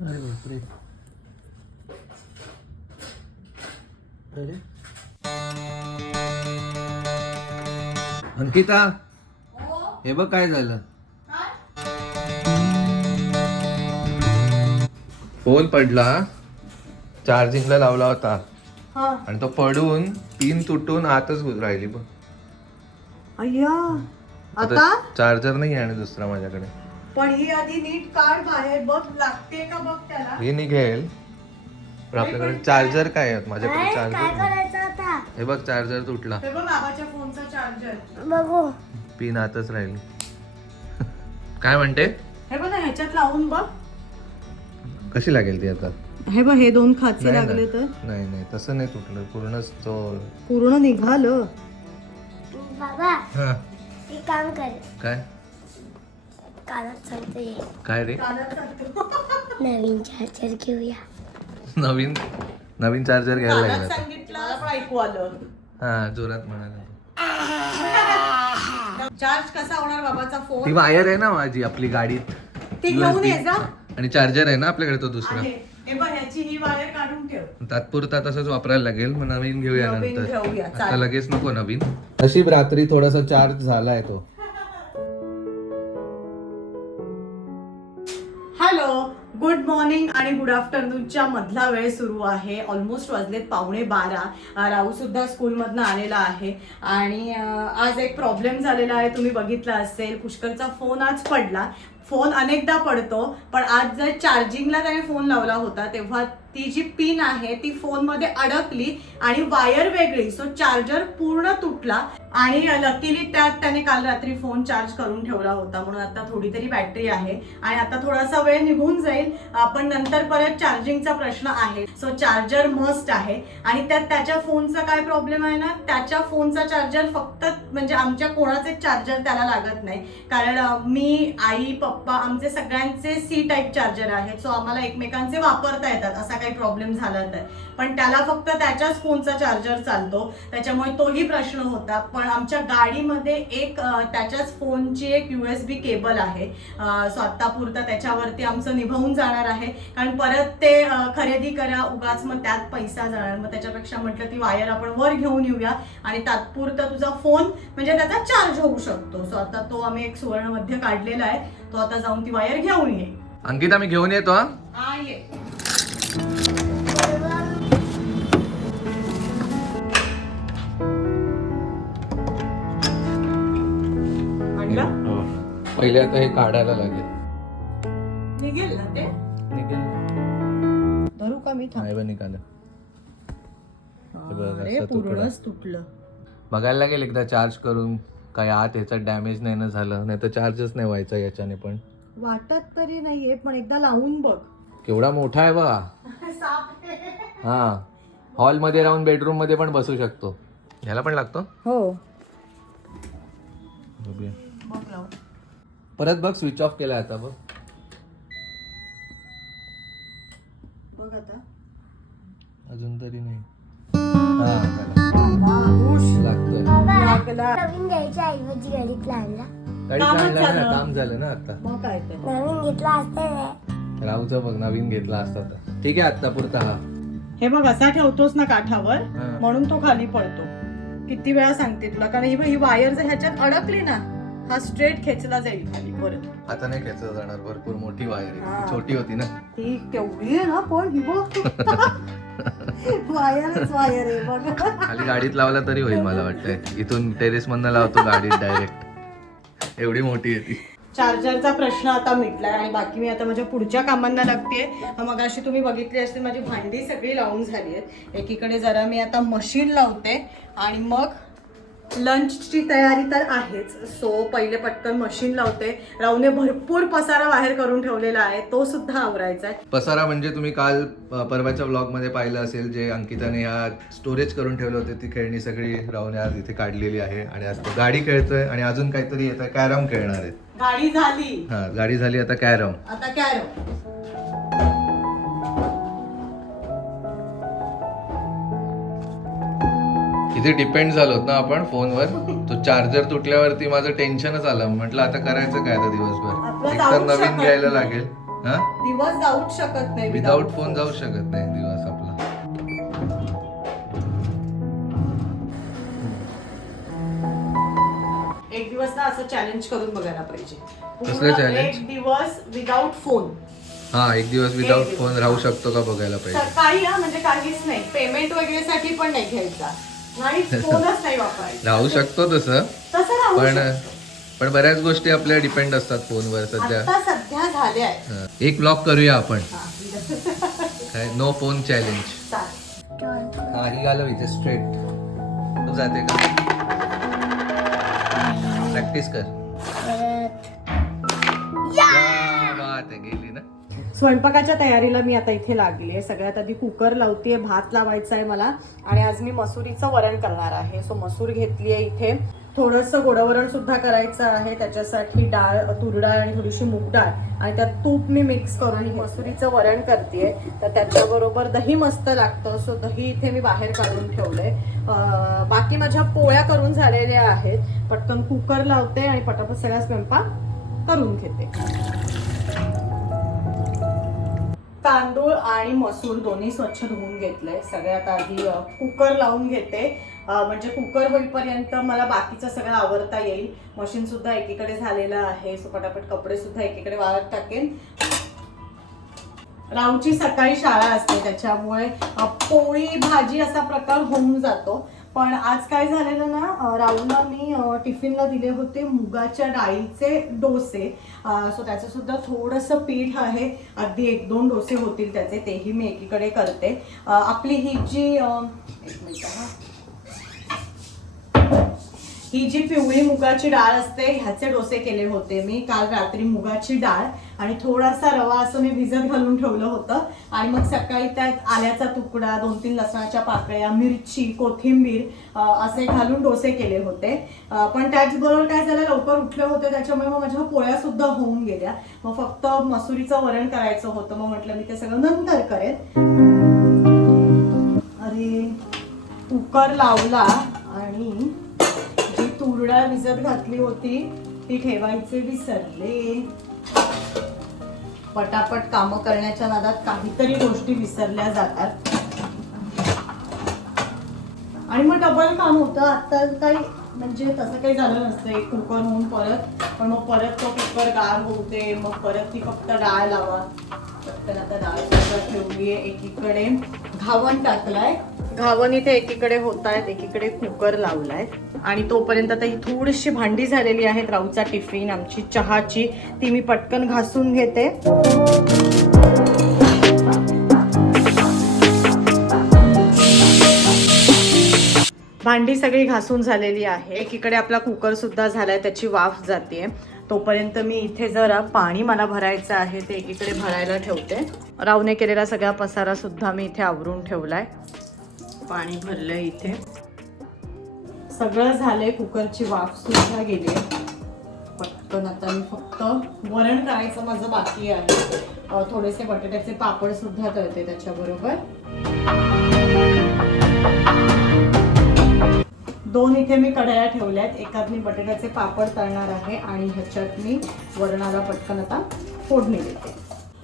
अरे बापरे. अरे. अंकिता हे बघ काय झालं. फोन पडला चार्जिंगला लावला होता. हा. आणि तो पडून पिन तुटून आतच राहिली बघ. अय्या. आता चार्जर नाही आहे आणि दुसरा माझ्याकडे. पण ही आधी नीट काढ बाहेर बघ लागते का बघ त्याला? हे निघेल. पण आपल्याकडे चार्जर काय आहे माझ्याकडे काय चार्जर करायचं आता? हे बघ चार्जर तुटला. हे बघ बाबाच्या फोनचा चार्जर बघू. पिन आतच राहिली. काय म्हणते? हे बघ ना ह्याच्यात लावून बघ. कशी लागेल ती आता? हे बघ हे दोन खाचे नाही लागले. तर. नाही नाही तसं नाही तुटलं. पूर्णच तो पूर्ण निघालं. बाबा हा. एक काम कर. काय? कानात सांगते काय रे? नवीन चार्जर घेऊया. नवीन नवीन चार्जर घ्यायला लागेल. सांगितलं मला पण ऐकू आलं. हा जोरात म्हणाला चार्ज कसा होणार बाबाचा ती फोन वायर आहे ना माझी आपली गाडीत. ती घेऊन ये जा. आणि चार्जर आहे ना आपल्याकडे तो दुसरा. आहे. हे बघ ह्याची ही वायर काढून ठेव. तात्पुरता तसंच वापरायला लागेल मग नवीन घेऊया नवीन नंतर. घेऊया, आता चालेल. लगेच नको नवीन. नशीब रात्री थोडासा चार्ज झालाय तो. हॅलो गुड मॉर्निंग आणि गुड आफ्टरनूनच्या मधला वेळ सुरू आहे. ऑलमोस्ट वाजलेत पावणे बारा. राहूसुद्धा स्कूलमधनं आलेला आहे. आणि आज एक प्रॉब्लेम झालेला आहे. तुम्ही बघितला असेल पुष्करचा फोन आज पडला. फोन अनेकदा पडतो पण आज जर चार्जिंगला त्याने फोन लावला होता तेव्हा ती जी पिन आहे ती फोनमध्ये अडकली आणि वायर वेगळी. सो चार्जर पूर्ण तुटला. आणि लकीली त्यात त्याने काल रात्री फोन चार्ज करून ठेवला होता. म्हणून आता थोडी तरी बॅटरी आहे. आणि आता थोडासा वेळ निघून जाईल. पण नंतर परत चार्जिंगचा प्रश्न आहे. सो चार्जर मस्ट आहे. आणि त्यात त्याच्या फोनचा काय प्रॉब्लेम आहे ना? त्याच्या फोनचा चार्जर फक्त म्हणजे आमच्या कोणाचेच चार्जर त्याला लागत नाही. कारण मी आई पप्पा आमचे सगळ्यांचे सी टाईप चार्जर आहेत. सो आम्हाला एकमेकांचे वापरता येतात. असा काही प्रॉब्लेम झाला तर. पण त्याला फक्त त्याच्याच फोनचा चार्जर चालतो. त्याच्यामुळे तोही प्रश्न होता. पण आमच्या गाडीमध्ये एक त्याच्याच फोनची एक यू एस बी केबल आहे. सो आत्तापुरता त्याच्यावरती आमचं निभावून जाणार आहे. कारण परत ते खरेदी करा उगाच मग त्यात पैसा जाणार. मग त्याच्यापेक्षा म्हटलं ती वायर आपण वर घेऊन येऊया. आणि तात्पुरता तुझा फोन म्हणजे त्याचा चार्ज होऊ शकतो. सो आता तो आम्ही एक सुवर्ण मध्य काढलेला आहे. तो आता जाऊन ती वायर घेऊन ये अंकिता मी घेऊन येतो हा ये. पहिले आता हे काढायला लागेल. निघेल ना ते? निघेल धरू का मी? नाही बा निघालं. अरे. पूर्णच तुटलं. बघायला लागेल एकदा चार्ज करून. काय आत ह्याच्यात डॅमेज नाही ना झालं. नाही तर चार्जच नाही व्हायचा याच्याने पण. वाटत तरी नाहीये पण एकदा लावून बघ. केवढा मोठा आहे बा. हा. हॉलमध्ये राहून बेडरूममध्ये पण बसू शकतो. ह्याला पण लागतो? हो. परत बघ स्विच ऑफ केला आता बघ. बघ आता. अजून तरी नाही. हा. लागतोय. नवीन ऐवजी घडीत गाडी ना. काम झालं ना आता. मग काय ते नवीन घेतला असते रे. राहूचा बघ नवीन घेतला असता तर. ठीक आहे आता पुरता हा. हे बघ असा ठेवतोस ना काठावर हा. म्हणून तो खाली पडतो. किती वेळा सांगते तुला कारण ही ही वायर जर ह्याच्यात अडकली ना हा स्ट्रेट खेचला जाईल खाली परत आता नाही खेचलं जाणार भरपूर मोठी वायर हा. छोटी होती ना. ती केवढी आहे ना पण ही बघ. वायरच वायर आहे बघ. खाली गाडीत लावला तरी होईल मला वाटतंय. इथून टेरेस मधनं लावतो गाडीत डायरेक्ट एवढी मोठी आहे ती. चार्जरचा प्रश्न आता मिटलाय आणि बाकी मी आता माझ्या पुढच्या कामांना लागते मग अशी तुम्ही बघितली असते माझी भांडी सगळी लावून झाली आहेत. एकीकडे जरा मी आता मशीन लावते आणि मग लंचची तयारी तर आहेच. सो पहिले पटकन मशीन लावते. राहूने भरपूर पसारा बाहेर करून ठेवलेला आहे. तो सुद्धा आवरायचा आहे पसारा म्हणजे तुम्ही काल परवाच्या ब्लॉगमध्ये पाहिलं असेल जे अंकिताने ह्या स्टोरेज करून ठेवले होते ती खेळणी सगळी राहून आज इथे काढलेली आहे आणि आज तो गाडी खेळतोय आणि अजून काहीतरी येत आहे कॅरम खेळणार आहेत गाडी झाली. हा गाडी झाली आता कॅरम. आता कॅरो किती डिपेंड झालोत ना आपण फोनवर. तो चार्जर तुटल्यावरती माझं टेन्शनच आलं. म्हटलं आता करायचं काय आता दिवसभर? एक तर जाऊच नवीन घ्यायला. लागेल. हा? दिवस जाऊच शकत नाही विदाऊट फोन जाऊ शकत नाही दिवस आपला. एक दिवस ना असं चॅलेंज करून बघायला पाहिजे. कसलं पूर्ण challenge? एक दिवस विदाऊट फोन हा एक दिवस विदाऊट फोन. राहू शकतो का बघायला पाहिजे? सकाळी हा म्हणजे काहीच नाही. पेमेंट वगैरे साठी पण नाही घ्यायचा. राहू शकतो तसं. पण. पण बऱ्याच गोष्टी आपल्या डिपेंड असतात फोनवर सध्या. आता सध्या झाल्या. एक ब्लॉग करूया आपण. हा, काय नो फोन चॅलेंज चालेल. हा ही घालव इथे स्ट्रेट तू जाते का? प्रॅक्टिस कर. बात गेली. स्वयंपाकाच्या तयारीला मी आता इथे लागली आहे. सगळ्यात आधी कुकर लावतीये भात लावायचा आहे मला. आणि आज मी मसुरीचं वरण करणार आहे. सो मसूर घेतली आहे इथे. थोडंसं गोडवरण सुद्धा करायचं आहे. त्याच्यासाठी डाळ तूर डाळ आणि थोडीशी मूग डाळ. आणि त्यात तूप मी मिक्स करून मसुरीचं वरण करते तर त्याच्याबरोबर दही मस्त लागतं. सो दही इथे मी बाहेर काढून ठेवलंय. बाकी माझ्या पोळ्या करून झालेल्या आहेत. पटकन कुकर लावते आणि पटापट सगळा स्वयंपाक करून घेते. तांदूळ आणि मसूर दोन्ही स्वच्छ धुवून घेतले सगळ्यात आधी कुकर लावून घेते. म्हणजे कुकर होईपर्यंत मला बाकीचं सगळं आवरता येईल. मशीन सुद्धा एकीकडे झालेलं आहे सो पटापट कपडे सुद्धा एकीकडे वाळत टाकेन. राऊची सकाळी शाळा असते त्याच्यामुळे पोळी भाजी असा प्रकार होऊन जातो. पण आज काय झालेलं ना अ, मी टिफिनला दिले होते मुगाच्या डाळीचे डोसे. सो त्याचं सुद्धा थोडंसं पीठ आहे. अगदी एक दोन डोसे होतील त्याचे तेही मी एकीकडे करते. आपली ही जी एक मिनिट ही जी पिवळी मुगाची डाळ असते ह्याचे डोसे केले होते मी काल रात्री मुगाची डाळ आणि थोडासा रवा असं मी भिजत घालून ठेवलं होतं. आणि मग सकाळी त्यात आल्याचा तुकडा दोन तीन लसणाच्या पाकळ्या मिरची कोथिंबीर असे घालून डोसे केले होते. पण त्याचबरोबर काय झालं लवकर उठले होते त्याच्यामुळे मग माझ्या पोळ्या सुद्धा होऊन गेल्या. मग फक्त मसुरीचं वरण करायचं होतं मग म्हटलं मी ते सगळं नंतर करेन. अरे कुकर लावला. जी भिजत घातली होती ती ठेवायचे विसरले. पटापट कामं करण्याच्या नादात काहीतरी गोष्टी विसरल्या जातात. आणि मग डबल काम होतं. आता काही म्हणजे तसं काही झालं नसतं. एक कुकर होऊन परत पण मग परत तो कुकर गार होते मग परत ती फक्त डाळ लावा. पटकन आता डाळ सुद्धा ठेवली आहे एकीकडे. घावण टाकलाय. घावण इथे एकीकडे होत आहेत एकीकडे कुकर लावलाय आणि तोपर्यंत आता ही थोडीशी भांडी झालेली आहेत. राऊचा टिफिन आमची चहाची. ती मी पटकन घासून घेते. भांडी सगळी घासून झालेली आहे. एकीकडे आपला कुकर सुद्धा झालाय त्याची वाफ जाते तोपर्यंत मी इथे जरा पाणी मला भरायचं आहे ते एकीकडे भरायला ठेवते. रावने केलेला सगळा पसारा सुद्धा मी इथे आवरून ठेवलाय. पाणी भरलंय इथे. सगळं झालंय कुकरची वाफ सुद्धा गेली पटकन आता मी फक्त वरण करायचं माझं बाकी आहे. थोडेसे बटाट्याचे पापड सुद्धा तळते त्याच्याबरोबर. दोन इथे मी कढया ठेवल्यात. एकात मी बटाट्याचे पापड तळणार आहे आणि ह्याच्यात मी वरणाला पटकन आता फोडणी देते.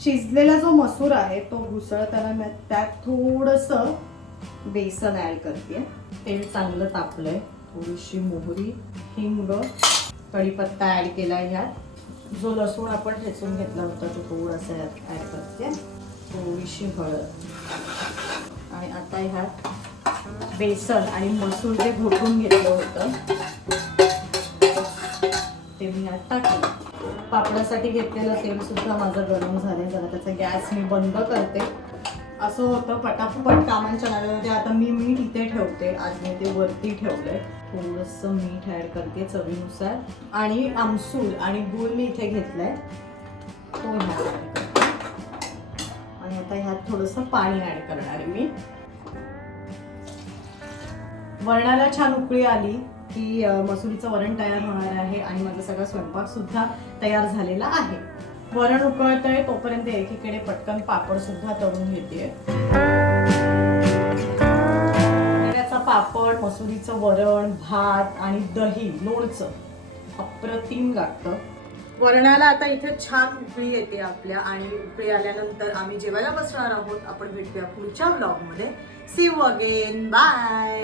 शिजलेला जो मसूर आहे तो घुसळताना मी त्यात थोडंसं बेसन ऍड करते. तेल चांगलं तापलंय. थोडीशी मोहरी हिंग कढीपत्ता ऍड केला ह्यात. जो लसूण आपण ठेचून घेतला होता तो थोडासा ह्यात ऍड करते. थोडीशी हळद. आणि आता ह्यात बेसन आणि मसूर जे घोटून घेतलं होतं. ते मी आज टाकलं पापडासाठी घेतलेलं तेल सुद्धा माझं गरम झालंय. जरा त्याचा गॅस मी बंद करते. असं होतं. पटापट कामांच्या नादामध्ये आता मी मीठ इथे ठेवते. आज मी ते वरती ठेवलंय. थोडंसं मीठ ऍड करते चवीनुसार. आणि आमसूल आणि गूळ मी इथे घेतलाय. तो ह्या आणि आता ह्यात थोडंसं पाणी ऍड करणार आहे मी. वरणाला छान उकळी आली की मसुरीचं वरण तयार होणार आहे आणि माझा सगळा स्वयंपाक सुद्धा तयार झालेला आहे. वरण उकळतंय तोपर्यंत एकीकडे पटकन पापड सुद्धा तळून घेते पापड मसुरीचं वरण भात आणि दही लोणचं. अप्रतिम लागतं. वरणाला आता इथे छान उकळी येते आपल्या आणि उकळी आल्यानंतर आम्ही जेवायला बसणार आहोत. आपण भेटूया पुढच्या ब्लॉगमध्ये सी यू अगेन बाय